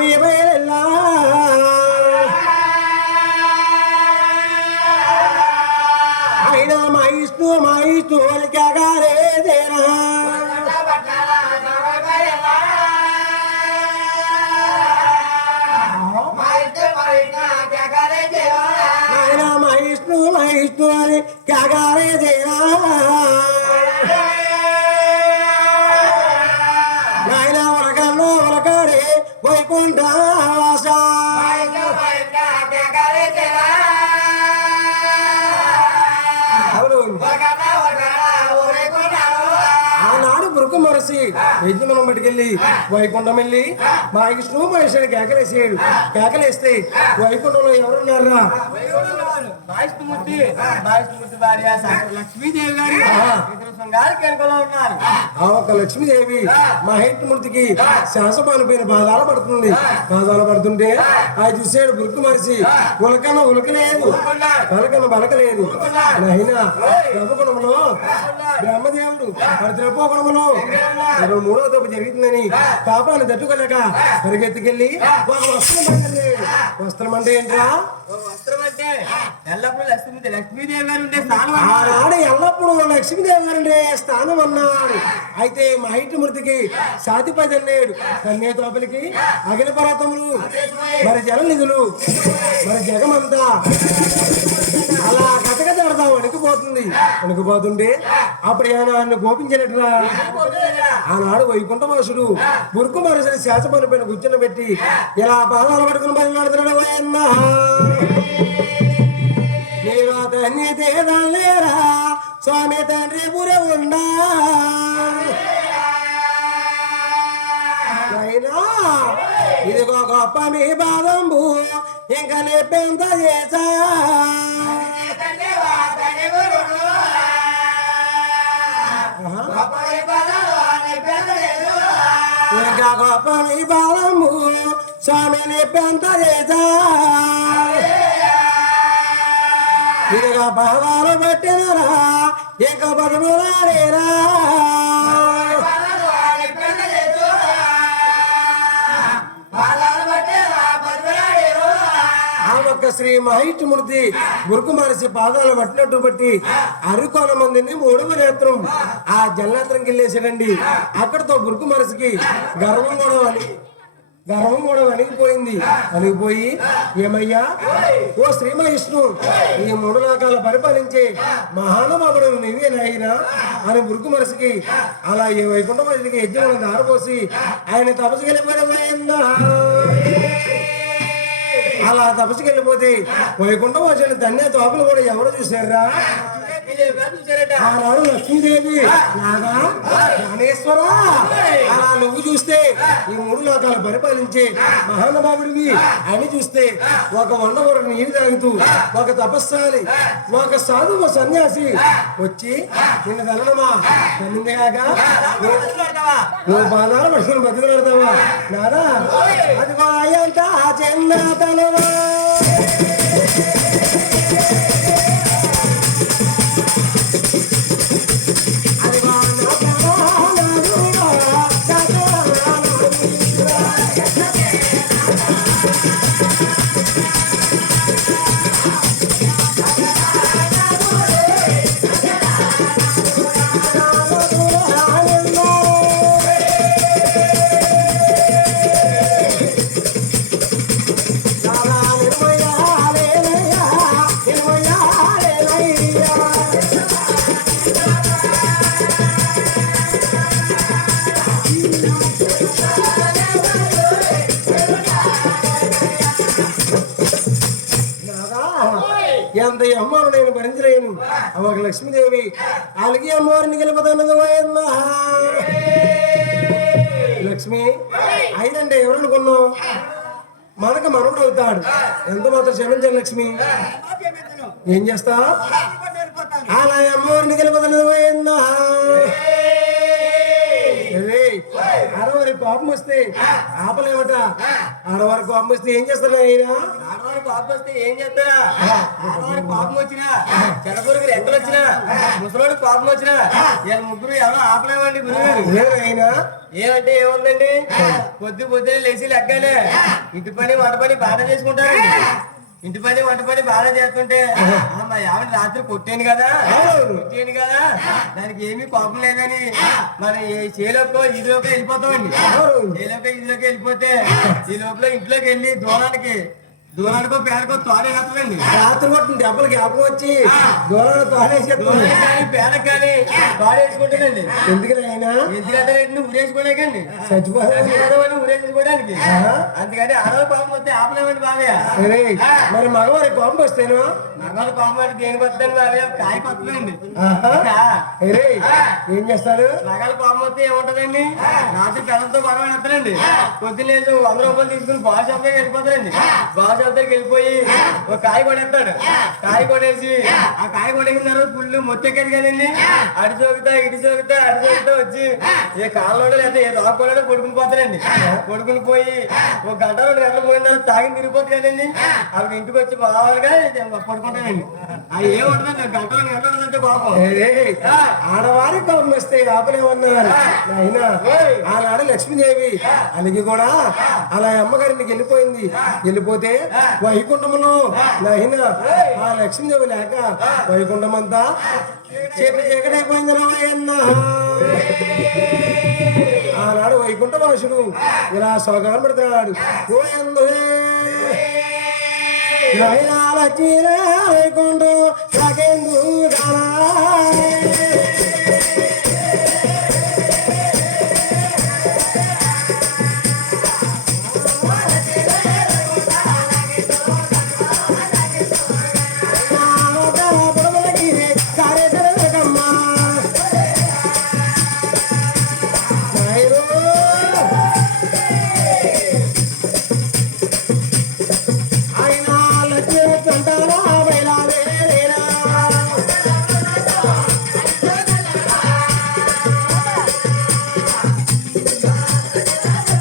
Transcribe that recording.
స్వామి బయలెల్లా ఆయన మా ఇష్టు మా ఇష్టు వాళ్ళకేగారేదేనా ఆయన మా అని ఆనాడు బురుకు మరసి యజ్ఞమనం పట్టుకెళ్ళి వైకుంఠం వెళ్ళి మా విష్ణువు మహేశ్వరి కేకలేసాడు కేకలేస్తే వైకుంఠంలో ఎవరున్నారా? బాయిష్ణుమూర్తి భార్య లక్ష్మీదేవి గారు. ఉన్నారు ఆ ఒక్క లక్ష్మీదేవి మహేష్మూర్తికి శాసపాను పైన బాధాలు పడుతుంది. బాధాలు పడుతుంటే ఆ. చూసాడు బురుకు మరిసి ఉలకన్న ఉలకలేదు. పలకలేదు. అయినా బ్రహ్మకుణంలో బ్రహ్మదేవుడు మరి ద్రవ్వకుణంలో ఇరవై మూడో తప్పు జరుగుతుందని పాపాన్ని తట్టుకోలేక పరిగెత్తుకెళ్ళి ఒక వస్త్రం వస్త్రం అంటే ఏంట్రా? ఓ వస్త్రం అంటే ఎల్లప్పుడూ లక్ష్మీ లక్ష్మీదేవి గారు ఉండే ఎల్లప్పుడూ లక్ష్మీదేవి గారి స్థానం అన్నాడు అయితే మహిటి మృతికి సాతి పదలేడు కన్యా తోపలికి అఖిల పర్వతములు మరి జల నిధులు మరి జగమంతా. అలా కథకథడతా వణికిపోతుంది. వణికిపోతుంటే అప్పుడు ఏమైనా గోపించినట్లా ఆనాడు వైకుంఠవాసుడు బురుకు మనుషులు శాసపని పైన కూర్చుని పెట్టి ఇలా పాదాలు పడుకుని బయలుదేడుతున్నాడు ఓయన్నా నీలో ధన్య తేదలేరా స్వామి తండ్రి గొప్ప మీ బాదంబు ఇంకా నెప్పెంత చేసా. ఇంకా గొప్ప మీ బాదంబు స్వామి నెప్పెంత చేసా. ఇదిగా భావాలు పట్టినరా ఇంకా బతుకులాడేరా శ్రీ మహిష్మూర్తి గురుకు మహర్షి పాదాలు పట్టినట్టు బట్టి అరుకోన మందిని మూడవ నేత్రం ఆ జలనేత్రంకి వెళ్ళేసాడండి అక్కడతో గురుకు మహర్షికి గర్వం కూడా అని గర్వం కూడా వణిగిపోయింది వణిగిపోయి ఏమయ్యా? ఓ శ్రీ మహిష్ణు ఈ మూడు లోకాలు పరిపాలించే మహానుభావుడు నీవేనాయినా అని బురుకు మనసుకి అలా ఏ వైకుంఠ మనిషికి యజ్ఞం దారపోసి ఆయన తపసు వెళ్ళిపోయినా అలా తపసుకెళ్ళిపోతే వైకుంఠం వచ్చిన ధన్య తోపలు కూడా ఎవరు చూసారా ఆనాడు లక్ష్మీదేవి. నాగా జ్ఞానేశ్వర. అలా నువ్వు చూస్తే ఈ మూడు లోకాలు పరిపాలించే మహానుభావుడివి అని చూస్తే ఒక వంద వరకు నీరు తాగుతూ ఒక తపస్సాలి ఒక సాధువు సన్యాసి వచ్చి నిన్ను తల్లడమా తల్లింది కాక నువ్వు బాధాలు పట్టుకుని బతుకులాడతావా నాదా అది అయ్యంట చిన్నతనవా అది ఎంత అమ్మవారు నేను భరించలేను. ఒక లక్ష్మీదేవి. అలాగే అమ్మవారిని గెలుపుతున్నది పోయిందా లక్ష్మి అయినంటే ఎవరనుకున్నావు మనకు మనవుడు అవుతాడు. ఎంత మాత్రం క్షమించాలి లక్ష్మి. ఏం చేస్తా అలా అమ్మవారిని గెలుపుతున్నది అరవరి ఏయ్, కోపం వస్తే ఆపలేమట అరవరి కోపం వస్తే ఏం చేస్తాను ఆయన కోపం వస్తే ఏం చేస్తారా ఆడవారికి కోపం వచ్చినా చెడపురికి రెక్కలు వచ్చినా ముసలోడికి కోపం వచ్చినా వీళ్ళ ముగ్గురు ఎవరో ఆపలేమండి గురుగారు ఏమంటే ఏముందండి? పొద్దు పొద్దున లేచి లెక్కనే ఇంటి పని వంట పని బాగా చేసుకుంటారు. ఇంటి పని వంట పని బాగా చేస్తుంటే "ఆ, మా ఆవిడ రాత్రి కొట్టాను కదా కొట్టాను కదా దానికి ఏమీ కోపం లేదని మన ఈ చేలోకి ఇదిలోకి వెళ్ళిపోతామండి. చేలోకి ఇదిలోకి వెళ్ళిపోతే ఈ లోపల ఇంట్లోకి వెళ్ళి దూరానికి దూరానికో పేరుకో తోడేస్తుందండి రాత్రి కొట్టిన దెబ్బలు జ్ఞాపకం వచ్చి దూరాన్ని తోడేసేస్తుంది పేరకు కానీ తోడేసుకుంటానండి ఎందుకని ఆయన ఎందుకంటే ఉరేసుకోలేకండి చచ్చిపోయాడు చచ్చిపోదామని ఊరేసుకోవడానికి అందుకని అరవై పాపం వస్తే ఆపలేమండి బాబయ్య మరి మగవారి కోపం వస్తేను? మగవాళ్ళ పాపం అంటే దేనికి వస్తుంది బాబయ్య కాయకి వస్తుందండి. ఏం చేస్తాడు మగాళ్ళ పాపం వస్తే ఏముంటదండి? రాత్రి పిల్లలతో గొడవ పెడతారండి. పొద్దున్న వంద రూపాయలు తీసుకుని బాగా షాప్ దగ్గరికి వెళ్ళిపోతారండి బాగా షాప్ దగ్గరికి వెళ్ళిపోయి ఒక కాయ కొడేస్తాడు కాయ కొడేసి ఆ. కాయ కొడేసిన తర్వాత పుల్లు మొత్తెక్కడు కదండి. అడి చోకుతా ఇటు చోకుతా అడి చోకుతా వచ్చి ఏ కాలంలో లేదా ఏ రాకుండా పడుకుని పోతారండి పడుకుని పోయి ఒక గంట రెండు గంటలు పోయిన తర్వాత తాగి తిరిగిపోతుంది కదండి. అప్పుడు ఇంటికి వచ్చి బాగా పడుకుంటానండి అవి ఏముంటుందండి గంట రెండు గంటలు ఆడవారి వస్తే ఆపలేమన్నారు అయినా ఆనాడు లక్ష్మీదేవి అలాగే కూడా అలా అమ్మగారింటికి వెళ్ళిపోయింది. వెళ్ళిపోతే వైకుంఠములో నాయన ఆ లక్ష్మీదేవి లేక వైకుంఠం అంతా చీకటి చీకటైపోయింది రాయన్న ఆనాడు వైకుంఠ మనుషుడు ఇలా సోగాలు పెడుతున్నాడు. ఓ వైరాల చీర వైకుంఠం సాగేందు గానా